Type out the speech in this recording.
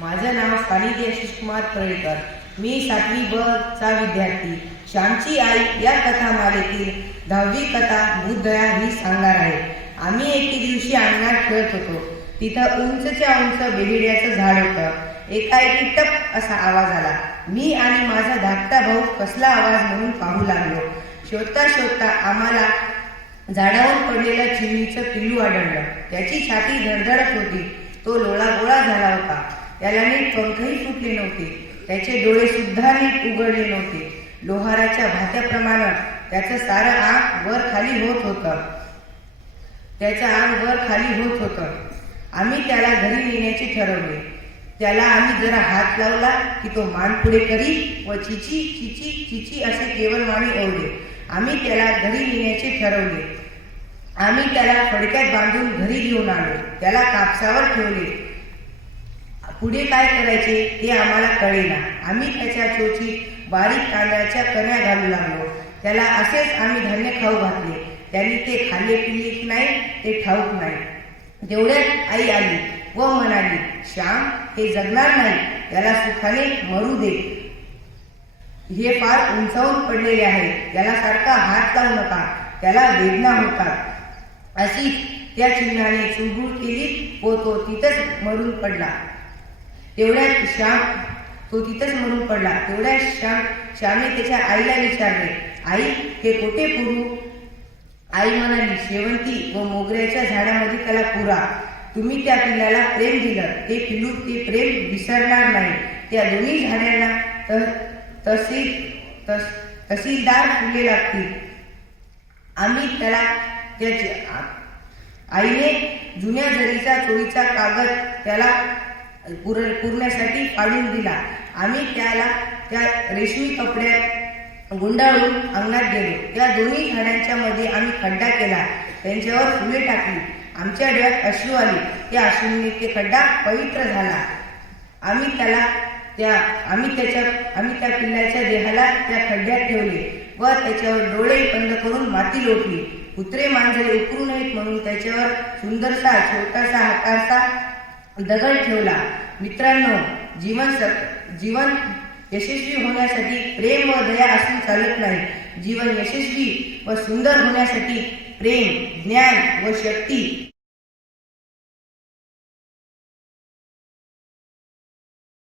माझं नाव सानिध्य यशस कुमार तळेकर मी सातवी ब चा विद्यार्थी. श्यामची आई या कथामालेतील दहावी कथा बुद्धया ही सांगणार आहे. आम्ही एके दिवशी अंगणात खेळत होतो. तिथं उंचच्या उंच बेहिड्याचं झाड होतं. एकाएकी टप असा आवाज आला. मी आणि माझा धाकटा भाऊ कसला आवाज म्हणून पाहू लागलो. शोधता शोधता आम्हाला झाडावर पडलेलं चिमणीचं पिल्लू आढळलं. त्याची छाती धडधडत होती. तो लोळा गोळा झाला होता. त्याला नीट पंखही फुटले नव्हते. त्याचे डोळे सुद्धा नीट उघडले नव्हते. लोहाराच्या भात्याप्रमाणे त्याचं सारं आग वर खाली होत होतं. त्याचं आग वर खाली होत होतं. आम्ही त्याला घरी नेण्याचे ठरवले. त्याला आम्ही जरा हात लावला की तो मान पुढे करी व चिची चिची चिची असे केवळ माने ओढले. आम्ही त्याला घरी नेण्याचे ठरवले. आम्ही त्याला फडक्यात बांधून घरी घेऊन आलो. त्याला कापसावर ठेवले. पुढे काय करायचे ते आम्हाला कळेना. आम्ही त्याच्या चोची बारीक कांद्याच्या कण्या घालू लागलो. त्याला असेच आम्ही धान्य खाऊ घातले. त्यांनी ते खाल्ले पिल्ले की नाही ते ठाऊक नाही. तेवढ्यात आई आली व म्हणाली श्याम हे जगणार नाही. त्याला सुखाने मरू दे. हे फार उंचावून पडलेले आहे. त्याला सारखा हात लावू नका. त्याला वेदना होतात. अशी त्या चिन्हाने चुळबुळ केली व तो तिथंच मरून पडला. तेवढ्यात श्याम तो तिथंच मरून पडला. तेवढ्या श्याम श्यामने त्याच्या आईला विचारले आई हे कोठे पुरू? आई म्हणाली शेवंती व मोगऱ्याच्या झाडामध्ये त्याला पुरा. तुम्ही त्या पिल्लाला प्रेम दिलं. ते पिल्लू ते प्रेम विसरणार नाही. त्या दोन्ही झाडांना तर तहसील तस तहसीलदार फुले लागतील. आम्ही त्याला त्याचे आईने जुन्या जरीचा चोरीचा कागद त्याला पुर पुरण्यासाठी काढून दिला. आम्ही त्याला त्या रेशमी कपड्यात गुंडाळून अंगणात गेलो. त्या दोन्ही झाडांच्या मध्ये आम्ही खड्डा केला. त्यांच्यावर फुले टाकली. आमच्या डोळ्यात अश्रू आली. त्या अश्रूंनी ते खड्डा पवित्र झाला. आम्ही त्याला त्या आम्ही त्याच्या आम्ही त्या पिल्लाच्या देहाला त्या खड्ड्यात ठेवले व त्याच्यावर डोळे बंद करून माती लोटली. कुत्रे मांजरे उकरू नयेत म्हणून त्याच्यावर सुंदरसा छोटासा हाताचा दगड ठेवला. मित्रांनो जीवन जीवन यशस्वी होण्यासाठी प्रेम व दया असून चालत नाही. जीवन यशस्वी व सुंदर होण्यासाठी प्रेम ज्ञान व शक्ती